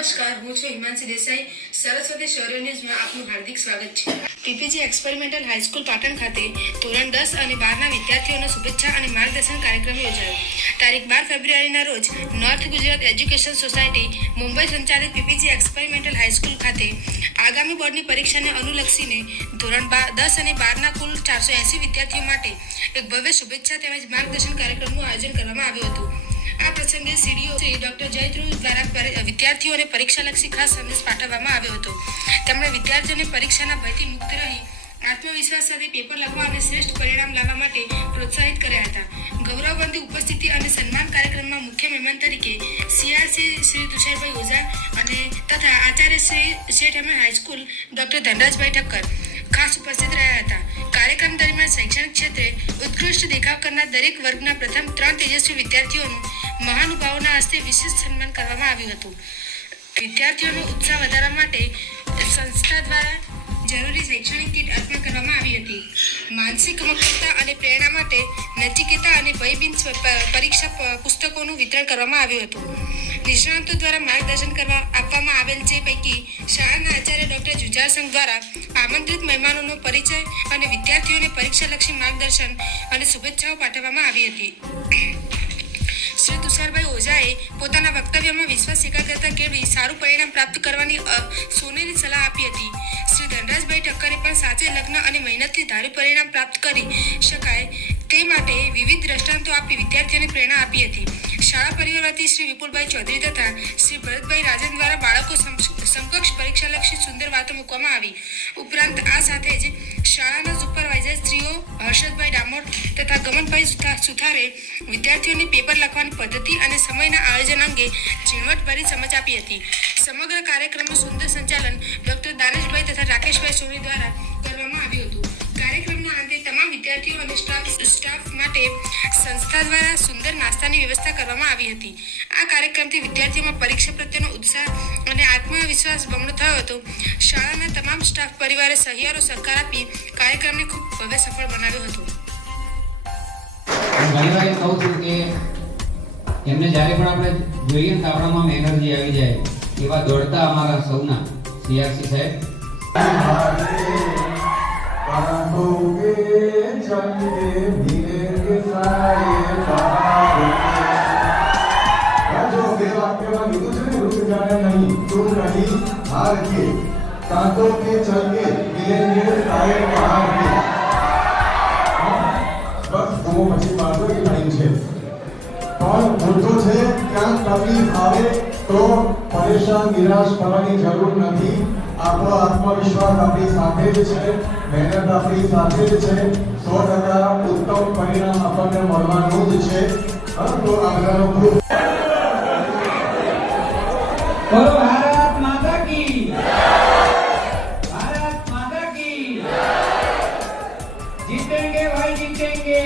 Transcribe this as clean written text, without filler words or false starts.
નમસ્કાર, હું છું હિમાંશી દેસાઈ. સરસ્વતી શૌર્ય ન્યૂઝમાં આપનું હાર્દિક સ્વાગત છે. પીપીજી એક્સપેરિમેન્ટલ હાઈસ્કૂલ પાટણ ખાતે ધોરણ 10 અને 12ના વિદ્યાર્થીઓનો શુભેચ્છા અને માર્ગદર્શન કાર્યક્રમ યોજાયો. તારીખ 12 ફેબ્રુઆરીના રોજ north Gujarat education society Mumbai સંચાલિત પીપીજી એક્સપેરિમેન્ટલ હાઈસ્કૂલ ખાતે આગામી બોર્ડની પરીક્ષાને અનુલક્ષીને ધોરણ 10 અને 12ના કુલ 480 વિદ્યાર્થીઓ માટે એક ભવ્ય શુભેચ્છા તેમજ માર્ગદર્શન કાર્યક્રમનું આયોજન કરવામાં આવ્યું હતું. આ પ્રસંગે સીડીઓ શ્રી ડોક્ટર જયધ્રુવ દ્વારા વિદ્યાર્થીઓને પરીક્ષાલક્ષી ખાસ સંદેશ પાઠવવામાં આવ્યો હતો. તેમણે વિદ્યાર્થીઓને પરીક્ષાના ભયથી મુક્ત રહી આત્મવિશ્વાસ સાથે પેપર લખવા અને શ્રેષ્ઠ પરિણામ લાવવા માટે પ્રોત્સાહિત કર્યા હતા. ગૌરવવંતી ઉપસ્થિતિ અને સન્માન કાર્યક્રમમાં મુખ્ય મહેમાન તરીકે સીઆરસી શ્રી તુષારભાઈ ઓઝા અને તથા આચાર્ય શ્રી શેઠ હાઈસ્કૂલ ડોક્ટર ધનરાજભાઈ ઠક્કર ખાસ ઉપસ્થિત રહ્યા હતા. કાર્યક્રમ દરમિયાન શૈક્ષણિક ક્ષેત્રે ઉત્કૃષ્ટ દેખાવ કરનાર દરેક વર્ગના પ્રથમ 3 તેજસ્વી વિદ્યાર્થીઓનું મહાનુભાવોના હસ્તે વિશેષ સન્માન કરવામાં આવ્યું હતું. વિદ્યાર્થીઓનો ઉત્સાહ વધારવા માટે સંસ્થા દ્વારા જરૂરી શૈક્ષણિક કીટ અર્પણ કરવામાં આવી હતી. માનસિક મક્કમતા અને પ્રેરણા માટે નચિકેતા અને ભયબીન પરીક્ષા પુસ્તકોનું વિતરણ કરવામાં આવ્યું હતું. નિષ્ણાતો દ્વારા માર્ગદર્શન આપવામાં આવેલ જે પૈકી શાળાના આચાર્ય ડોક્ટર જુજાર સંઘ દ્વારા આમંત્રિત મહેમાનોનો પરિચય અને વિદ્યાર્થીઓને પરીક્ષાલક્ષી માર્ગદર્શન અને શુભેચ્છાઓ પાઠવવામાં આવી હતી. શ્રી તુષારભાઈ ઓઝાએ પોતાના વક્તવ્યમાં વિશ્વાસ એકાગ્રતા કેળવી સારું પરિણામ પ્રાપ્ત કરવાની સોનેરી સલાહ આપી હતી. શ્રી ધનરાજભાઈ ઠક્કરે પણ સાચે લગ્ન અને મહેનતથી ધાર્યું પરિણામ પ્રાપ્ત કરી શકાય તે માટે વિવિધ દ્રષ્ટાંતો આપી વિદ્યાર્થીઓને પ્રેરણા આપી હતી. શાળા પરિવારથી શ્રી વિપુલભાઈ ચૌધરી તથા શ્રી ભરતભાઈ રાજન દ્વારા બાળકો સમકક્ષ પરીક્ષાલક્ષી સુંદર વાતો મૂકવામાં આવી. ઉપરાંત આ સાથે જ શાળાના સુપરવાઇઝર શ્રીઓ હર્ષદભાઈ ડામોર તથા ગમનભાઈ સુથારે વિદ્યાર્થીઓને પેપર લખવાની પદ્ધતિ અને સમયના આયોજન અંગે ઝીણવટભરી સમજ આપી હતી. સમગ્ર કાર્યક્રમનું સુંદર સંચાલન ડોક્ટર દાનેશભાઈ તથા રાકેશભાઈ સોની દ્વારા કરવામાં આવ્યું હતું. કાર્યક્રમના અંતે તમામ વિદ્યાર્થીઓ અને સ્ટાફ માટે સંસ્થા દ્વારા સુંદર નાસ્તાની વ્યવસ્થા કરવામાં આવી હતી. આ કાર્યક્રમથી વિદ્યાર્થીઓમાં પરીક્ષા પ્રત્યેનો ઉત્સાહ અને આત્મવિશ્વાસ બમણો થયો હતો. શાળાના તમામ સ્ટાફ પરિવારે સહિયારો સહકાર આપી કાર્યક્રમને ખૂબ ભવ્ય સફળ બનાવ્યો હતો. ઘણીવાર એમ કહું છું કે એમને જ્યારે પણ આપણે જોઈએ ને આપણામાં એનર્જી આવી જાય એવા દોડતા અમારા સૌના સીઆરસી સાહેબ कांटों के चल के मिलेंगे सारे बाहर के बस वो પછી પાછો એ લાઈન છે પણ ભૂલતો છે ક્યાં તકલીફ આવે તો પરેશાન નિરાશ થવાની જરૂર નથી. આપણો આત્મવિશ્વાસ આપણી સાથે જ છે, મહેનત આપણી સાથે જ છે, 100% ઉત્તમ પરિણામ આપણને મળવાનું જ છે. તો આ બધાનો ખૂબ બોલો ભારત માતા કી भारत माता की जीतेंगे भाई जीतेंगे.